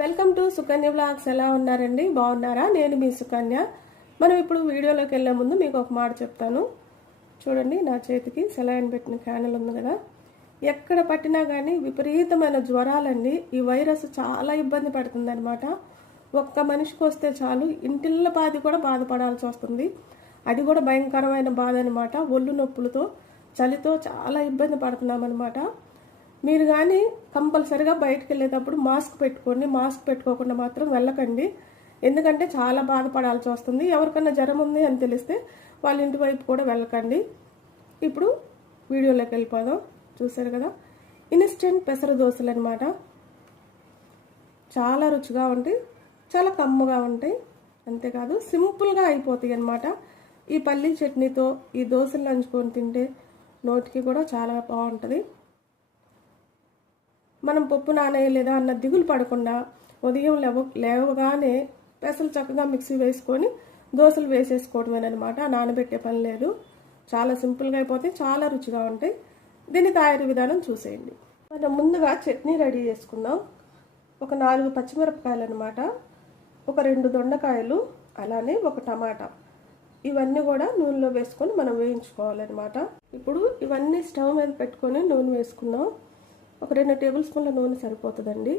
Welcome to Sukanya blogs ఎలా ఉన్నారండి? బాగున్నారా? నేను మీ సుకన్య. మనం ఇప్పుడు వీడియోలోకి వెళ్ళే ముందు మీకు ఒక మాట చెప్తాను. చూడండి నా చేతికి సెలైన్ పెట్టిన క్యానల్ ఉంది కదా. ఎక్కడ పట్టినా కానీ విపరీతమైన జ్వరాలండి. ఈ వైరస్ చాలా ఇబ్బంది పడుతుందనమాట ఒక్క మనిషికి వస్తే చాలు ఇంటిళ్ళ బాధ కూడా బాధపడాల్సి వస్తుంది. అది కూడా భయంకరమైన బాధ అనమాట ఒళ్ళు నొప్పులతో చలితో చాలా ఇబ్బంది పడుతున్నామన్నమాట. మీరు కానీ కంపల్సరిగా బయటకు వెళ్ళేటప్పుడు మాస్క్ పెట్టుకోండి. మాస్క్ పెట్టుకోకుండా మాత్రం వెళ్ళకండి. ఎందుకంటే చాలా బాధపడాల్సి వస్తుంది. ఎవరికన్నా జ్వరం ఉంది అని తెలిస్తే వాళ్ళ ఇంటి వైపు కూడా వెళ్ళకండి. ఇప్పుడు వీడియోలోకి వెళ్ళిపోదాం. చూసారు కదా? ఇన్స్టెంట్ పెసర దోశలు అనమాట చాలా రుచిగా ఉంటాయి. చాలా కమ్మగా ఉంటాయి. అంతేకాదు సింపుల్గా అయిపోతాయి అన్నమాట. ఈ పల్లీ చట్నీతో ఈ దోశలు నంచుకొని తింటే నోటికి కూడా చాలా బాగుంటుంది. మనం పప్పు నానేయలేదా అన్న దిగులు పడకుండా ఉదయం లేవ లేవగానే పెసలు చక్కగా మిక్సీ వేసుకొని దోశలు వేసేసుకోవడమేనమాట నానబెట్టే పని లేదు. చాలా సింపుల్గా అయిపోతే చాలా రుచిగా ఉంటాయి. దీని తయారీ విధానం చూసేయండి. మనం ముందుగా చట్నీ రెడీ చేసుకుందాం. ఒక నాలుగు పచ్చిమిరపకాయలు అనమాట ఒక రెండు దొండకాయలు అలానే ఒక టమాటా. ఇవన్నీ కూడా నూనెలో వేసుకొని మనం వేయించుకోవాలన్నమాట. ఇప్పుడు ఇవన్నీ స్టవ్ మీద పెట్టుకొని నూనె వేసుకుందాం. ఒక రెండు టేబుల్ స్పూన్ల నూనె సరిపోతుందండి.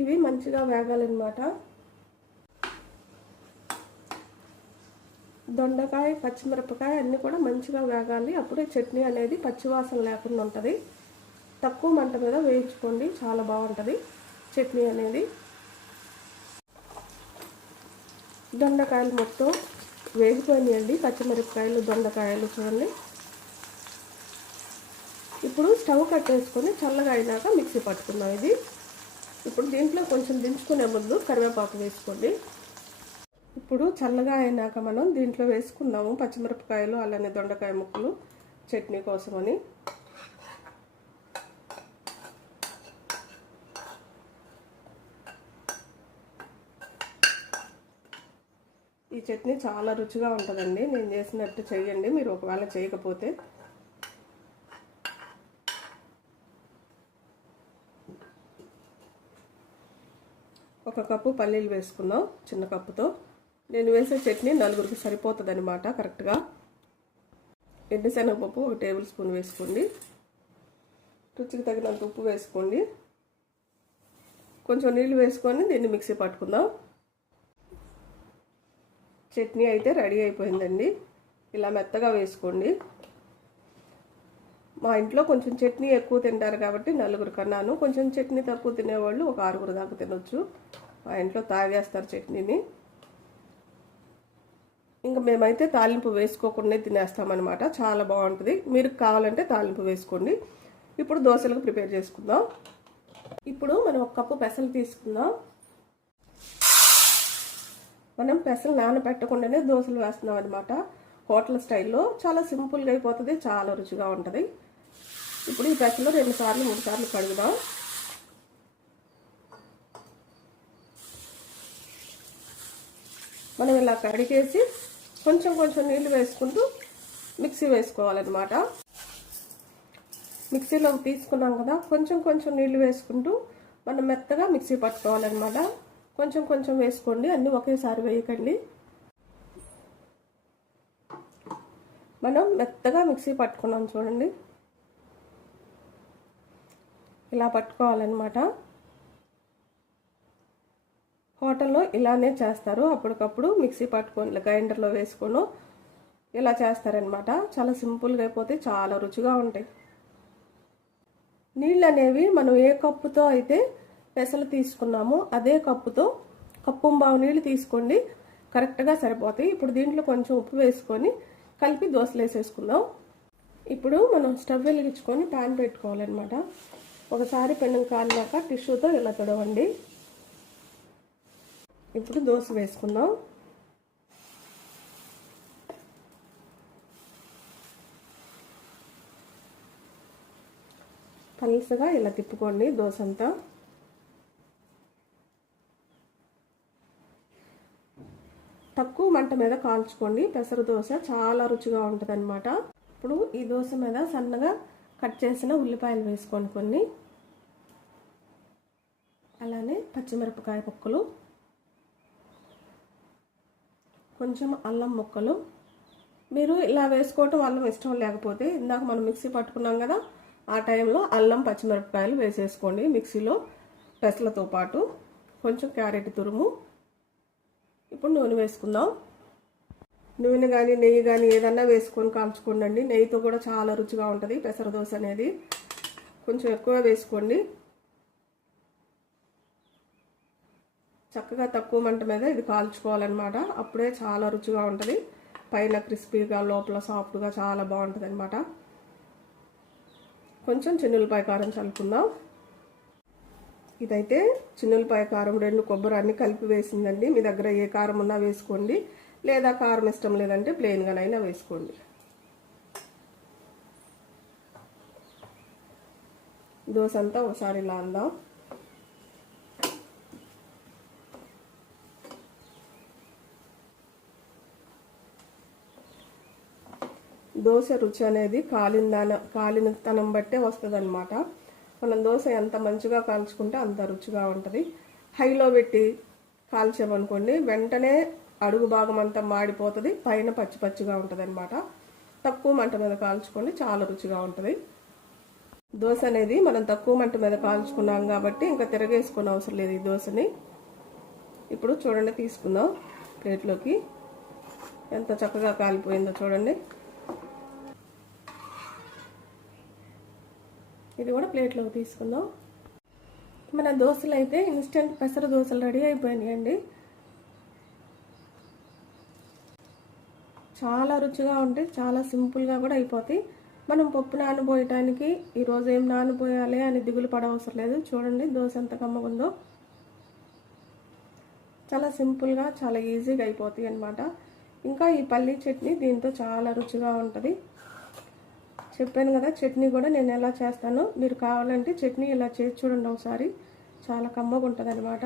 ఇవి మంచిగా వేగాలన్నమాట. దొండకాయ పచ్చిమిరపకాయ అన్నీ కూడా మంచిగా వేగాలి. అప్పుడే చట్నీ అనేది పచ్చివాసన లేకుండా ఉంటుంది. తక్కువ మంట మీద వేయించుకోండి చాలా బాగుంటుంది చట్నీ అనేది. దొండకాయలు మొత్తం వేగిపోయినాయండి. పచ్చిమిరపకాయలు దొండకాయలు చూడండి. ఇప్పుడు స్టవ్ కట్టేసుకొని చల్లగా అయినాక మిక్సీ పట్టుకుందాం ఇది. ఇప్పుడు దీంట్లో కొంచెం దించుకునే ముందు కరివేపాకు వేసుకోండి. ఇప్పుడు చల్లగా అయినాక మనం దీంట్లో వేసుకున్నాము పచ్చిమిరపకాయలు అలానే దొండకాయ ముక్కలు చట్నీ కోసమని. ఈ చట్నీ చాలా రుచిగా ఉంటుందండి. నేను చేసినట్టు చేయండి మీరు ఒకవేళ చేయకపోతే ఒక కప్పు పల్లీలు వేసుకుందాం చిన్న కప్పుతో. నేను వేసే చట్నీ నలుగురికి సరిపోతుంది అనమాట కరెక్ట్గా. ఎండుశనగపప్పు ఒక టేబుల్ స్పూన్ వేసుకోండి. రుచికి తగినంత ఉప్పు వేసుకోండి. కొంచెం నీళ్ళు వేసుకొని దీన్ని మిక్సీ పట్టుకుందాం. చట్నీ అయితే రెడీ అయిపోయిందండి. ఇలా మెత్తగా వేసుకోండి. మా ఇంట్లో కొంచెం చట్నీ ఎక్కువ తింటారు కాబట్టి నలుగురు కన్నాను. కొంచెం చట్నీ తక్కువ తినేవాళ్ళు ఒక ఆరుగురు దాకా తినొచ్చు. మా ఇంట్లో తాగేస్తారు చట్నీని. ఇంకా మేమైతే తాలింపు వేసుకోకుండా తినేస్తామన్నమాట. చాలా బాగుంటుంది. మీరు కావాలంటే తాలింపు వేసుకోండి. ఇప్పుడు దోశలకు ప్రిపేర్ చేసుకుందాం. ఇప్పుడు మనం ఒక కప్పు పెసలు తీసుకుందాం. మనం పెసలు నానబెట్టకుండానే దోశలు వేస్తున్నాం అనమాట హోటల్ స్టైల్లో చాలా సింపుల్గా అయిపోతుంది. చాలా రుచిగా ఉంటుంది. ఇప్పుడు ఈ పెసలు రెండు సార్లు మూడు సార్లు కడుగుదాం. మనం ఇలా కడిగేసి కొంచెం కొంచెం నీళ్ళు వేసుకుంటూ మిక్సీ వేసుకోవాలన్నమాట. మిక్సీలో తీసుకున్నాం కదా కొంచెం కొంచెం నీళ్ళు వేసుకుంటూ మనం మెత్తగా మిక్సీ పట్టుకోవాలన్నమాట. కొంచెం కొంచెం వేసుకోండి అన్నీ ఒకేసారి వేయకండి. మనం మెత్తగా మిక్సీ పట్టుకున్నాం చూడండి. ఇలా పట్టుకోవాలన్నమాట. హోటల్లో ఇలానే చేస్తారు. అప్పటికప్పుడు మిక్సీ పట్టుకొని గ్రైండర్లో వేసుకొని ఇలా చేస్తారనమాట చాలా సింపుల్గా అయిపోతే చాలా రుచిగా ఉంటాయి. నీళ్ళు అనేవి మనం ఏ కప్పుతో అయితే పెసలు తీసుకున్నామో అదే కప్పుతో కప్పు బావు నీళ్ళు తీసుకోండి. కరెక్ట్గా సరిపోతాయి. ఇప్పుడు దీంట్లో కొంచెం ఉప్పు వేసుకొని కలిపి దోశలు వేసేసుకుందాం ఇప్పుడు మనం స్టవ్ వెలిగించుకొని ప్యాన్ పెట్టుకోవాలన్నమాట. ఒకసారి పెన్ను కాలినాక టిష్యూతో ఇలా తొడవండి. ఇప్పుడు దోశ వేసుకుందాం. పలుసగా ఇలా తిప్పుకోండి దోశ అంతా తక్కువ మంట మీద కాల్చుకోండి. పెసర దోశ చాలా రుచిగా ఉంటుంది అనమాట ఇప్పుడు ఈ దోశ మీద సన్నగా కట్ చేసిన ఉల్లిపాయలు వేసుకోండి కొన్ని. అలానే పచ్చిమిరపకాయ ముక్కలు. కొంచెం అల్లం ముక్కలు. మీరు ఇలా వేసుకోవటం అల్లం ఇష్టం లేకపోతే ఇందాక మనం మిక్సీ పట్టుకున్నాం కదా ఆ టైంలో అల్లం పచ్చిమిరపకాయలు వేసేసుకోండి మిక్సీలో పెసలతో పాటు. కొంచెం క్యారెట్ తురుము. ఇప్పుడు నూనె వేసుకుందాం. నూనె కానీ నెయ్యి కానీ ఏదన్నా వేసుకొని కాల్చుకోండి నెయ్యితో కూడా చాలా రుచిగా ఉంటుంది పెసర దోశ అనేది. కొంచెం ఎక్కువ వేసుకోండి. చక్కగా తక్కువ మంట మీద ఇది కాల్చుకోవాలన్నమాట. అప్పుడే చాలా రుచిగా ఉంటుంది. పైన క్రిస్పీగా లోపల సాఫ్ట్గా చాలా బాగుంటుంది అనమాట కొంచెం చిన్నులపాయ కారం చల్లుకుందాం. ఇదైతే చిన్నులపాయ కారం రెండు కొబ్బరి అన్ని కలిపి వేసిందండి. మీ దగ్గర ఏ కారం ఉన్నా వేసుకోండి. లేదా కారం ఇష్టం లేదంటే ప్లెయిన్గానైనా వేసుకోండి. దోశ అంతా ఒకసారి ఇలా అందాం. దోశ రుచి అనేది కాలిన దాన కాలిన తనం బట్టే వస్తుంది అనమాట మనం దోశ ఎంత మంచిగా కాల్చుకుంటే అంత రుచిగా ఉంటుంది. హైలో పెట్టి కాల్చామనుకోండి వెంటనే అడుగు భాగం అంతా మాడిపోతుంది పైన పచ్చి పచ్చిగా ఉంటుంది అనమాట తక్కువ మంట మీద కాల్చుకోండి చాలా రుచిగా ఉంటుంది. దోశ అనేది మనం తక్కువ మంట మీద కాల్చుకున్నాం కాబట్టి ఇంకా తిరగేసుకునే అవసరం లేదు ఈ దోశని. ఇప్పుడు చూడండి తీసుకుందాం ప్లేట్లోకి. ఎంత చక్కగా కాలిపోయిందో చూడండి. ఇది కూడా ప్లేట్లోకి తీసుకుందాం. మన దోశలు అయితే ఇన్స్టెంట్ పెసర దోశలు రెడీ అయిపోయినాయండి. చాలా రుచిగా ఉంటాయి చాలా సింపుల్గా కూడా అయిపోతాయి. మనం పప్పు నానబోయటానికి ఈరోజు ఏం నానబోయాలి అని దిగులు పడవసరం లేదు. చూడండి దోశ ఎంత కమ్మగుందో. చాలా సింపుల్గా చాలా ఈజీగా అయిపోతాయి అనమాట ఇంకా ఈ పల్లీ చట్నీ దీంతో చాలా రుచిగా ఉంటుంది. చెప్పాను కదా చట్నీ కూడా నేను ఎలా చేస్తాను? మీరు కావాలంటే చట్నీ ఇలా చేసి చూడండి ఒకసారి. చాలా కమ్మగా ఉంటుంది అనమాట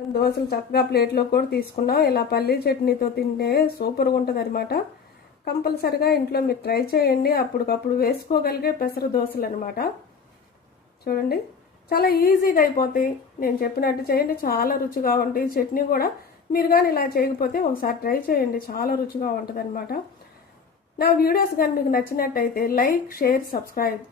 దోశలు చక్కగా ప్లేట్లో కూడా తీసుకున్నాం. ఇలా పల్లీ చట్నీతో తింటే సూపర్గా ఉంటుంది అనమాట కంపల్సరిగా ఇంట్లో మీరు ట్రై చేయండి. అప్పటికప్పుడు వేసుకోగలిగే పెసర దోశలు అనమాట చూడండి. చాలా ఈజీగా అయిపోతాయి. నేను చెప్పినట్టు చేయండి. చాలా రుచిగా ఉంటాయి. చట్నీ కూడా మీరు కానీ ఇలా చేయకపోతే ఒకసారి ట్రై చేయండి. చాలా రుచిగా ఉంటుంది నా వీడియోస్ కానీ మీకు నచ్చినట్టయితే లైక్ షేర్ సబ్స్క్రైబ్.